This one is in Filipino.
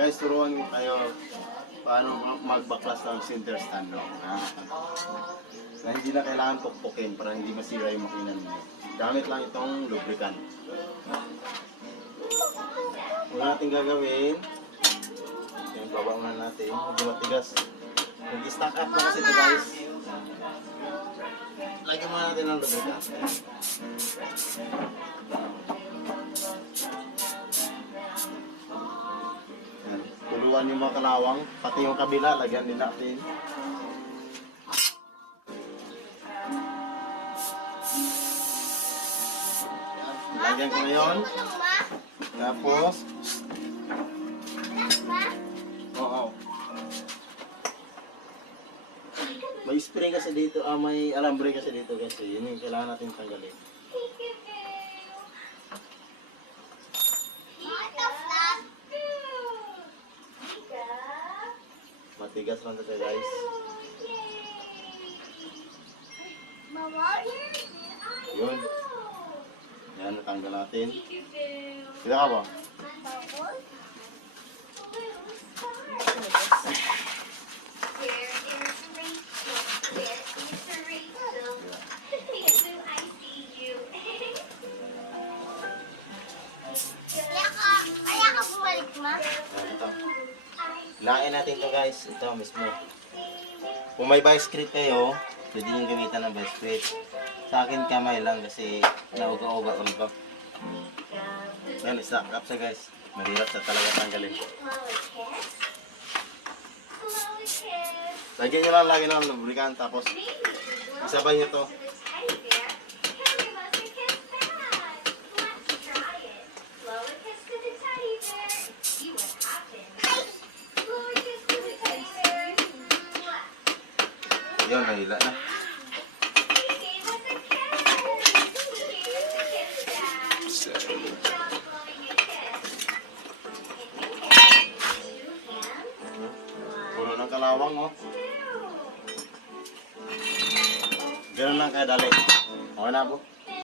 Guys, turuan ko kayo paano magbaklas ng center stand. No? Na hindi na kailangan pukpukin para hindi masira yung makina ninyo. Gamit lang itong lubricant. Kung natin gagawin, yung babangan natin, hindi matigas. Kung i-stack up na kasi ito guys, lagyan muna natin ng lubricant. Yan. Tuluan yung mga kalawang, pati yung kabila, lagyan din natin. Lagyan ko ngayon. Tapos, oo. May spring kasi dito, may alambre kasi dito kasi. Yun yung kailangan natin tanggalin. Matigas lang ito guys. Yun. Yan, natanggal natin. Kita ka ba? Lain natin to guys. Ito mismo. Kung may vice grip kayo, pwede nyo gamitan ng vice grip. Sa akin kamay lang kasi nauga-uga ko nito. Yan, stack up siya guys. Mahirap sa talaga tanggalin. Lagyan nyo lang lagi ng lubricant tapos isabay nyo to. Yun, nahila na. Puro ng kalawang, oh. Ganun lang kadali. Okay na po.